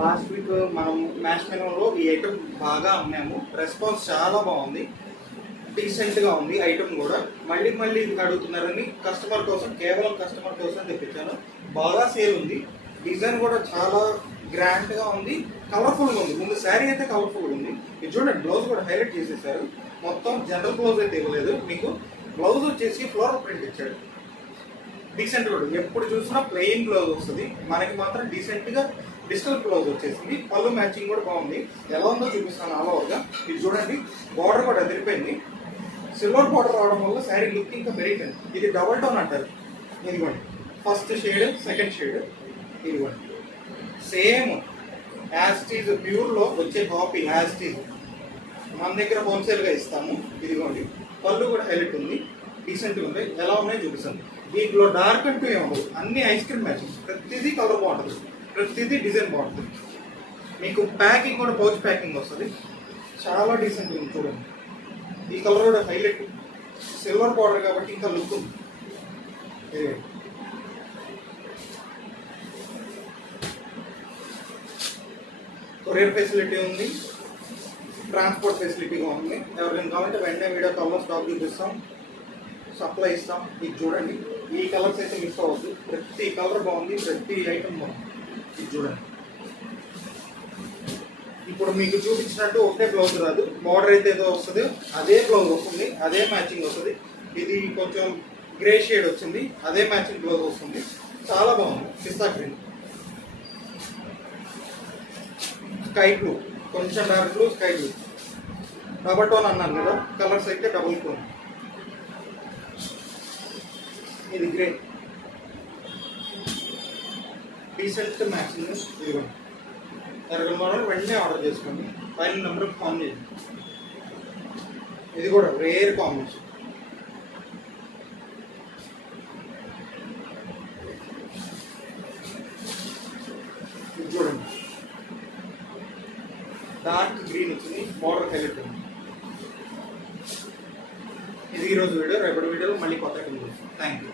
Last week మనం match మెనూలో ఈ ఐటమ్ బాగా అమ్మాము. రెస్పాన్స్ చాలా బాగుంది, డీసెంట్గా ఉంది ఐటమ్ కూడా. మళ్ళీ మళ్ళీ ఇది అడుగుతున్నారని కస్టమర్ కోసం, కేవలం కస్టమర్ కోసం తెప్పించాను. బాగా సేల్ ఉంది. డిజైన్ కూడా చాలా గ్రాండ్గా ఉంది, కలర్ఫుల్గా ఉంది. ముందు శారీ అయితే కలర్ఫుల్గా ఉంది. ఇది చూడండి, బ్లౌజ్ కూడా హైలైట్ చేసేసారు. మొత్తం జనరల్ బ్లౌజ్ అయితే ఇవ్వలేదు మీకు. బ్లౌజ్ వచ్చేసి ఫ్లోరల్ ప్రింట్ ఇచ్చాడు. డీసెంట్ కూడా, ఎప్పుడు చూసినా ప్లెయిన్ బ్లౌజ్ వస్తుంది, మనకి మాత్రం డీసెంట్గా డిజిటల్ బ్లౌజ్ వచ్చేసింది. పళ్ళు మ్యాచింగ్ కూడా బాగుంది. ఎలా ఉందో చూపిస్తాను ఆల్ ఓవర్గా. ఇది చూడండి, బార్డర్ కూడా అదిరిపోయింది. సిల్వర్ బార్డర్ రావడం వల్ల శారీ లుక్ ఇంకా పెరిగిపోయింది. ఇది డబల్ టోన్ అంటారు. ఇదిగోండి, ఫస్ట్ షేడ్, సెకండ్ షేడ్. ఇదిగోండి, సేమ్ యాస్టీజ్ ప్యూర్లో వచ్చే కాపీ యాస్టీజ్ మన దగ్గర హోల్సేల్గా ఇస్తాము. ఇదిగోండి, పళ్ళు కూడా హైలైట్ ఉంది, డీసెంట్గా ఉంది. ఎలా ఉన్నాయో చూపిస్తాను. దీంట్లో డార్క్ అంటూ ఏముండదు, అన్ని ఐస్ క్రీమ్ మ్యాచింగ్. ప్రతిదీ కలర్ బాగుంటుంది, ప్రతిదీ డిజైన్ బాగుంటుంది. మీకు ప్యాకింగ్ కూడా పౌచ్ ప్యాకింగ్ వస్తుంది. చాలా డీసెంట్గా ఉంది చూడండి. ఈ కలర్ కూడా హైలైట్, సిల్వర్ బార్డర్ కాబట్టి ఇంకా లుక్ ఉంది. కొరియర్ ఫెసిలిటీ ఉంది, ట్రాన్స్పోర్ట్ ఫెసిలిటీగా ఉంది. ఎవరికైనా కావాలంటే వెంటనే వీడియో కాల్లో స్టాక్ చూపిస్తాం, సప్లై ఇస్తాం. ఇది చూడండి, ఈ కలర్స్ అయితే మిస్ అవ్వద్దు. ప్రతి కలర్ బాగుంది, ప్రతి ఐటమ్ బాగుంది. ఇది చూడండి, ఇప్పుడు మీకు చూపించినట్టు ఒకటే బ్లౌజ్ రాదు. బార్డర్ అయితే ఏదో వస్తుంది, అదే బ్లౌజ్ వస్తుంది, అదే మ్యాచింగ్ వస్తుంది. ఇది కొంచెం గ్రే షేడ్ వచ్చింది, అదే మ్యాచింగ్ బ్లౌజ్ వస్తుంది. చాలా బాగుంది. పిస్తా గ్రీన్, స్కై బ్లూ, కొంచెం dark blue, sky blue. Double tone అన్నాను కదా, కలర్స్ అయితే డబుల్ టోన్. ఇది గ్రే, డీసెంట్ మ్యాచింగ్. ఇదిగోండి, ఎవరికైనా మోడల్ వెంటనే ఆర్డర్ చేసుకోండి. ఫైనల్ నెంబర్ ఫోన్ చేయండి. ఇది కూడా రేర్ కాంబినేషన్. ఇది చూడండి, డార్క్ గ్రీన్ వచ్చింది, బార్డర్ హైలైట్ ఉంది. ఇది ఈరోజు వీడియో. రేపటి వీడియోలో మళ్ళీ కొత్త ఐటమ్ చూస్తాం. Thank you.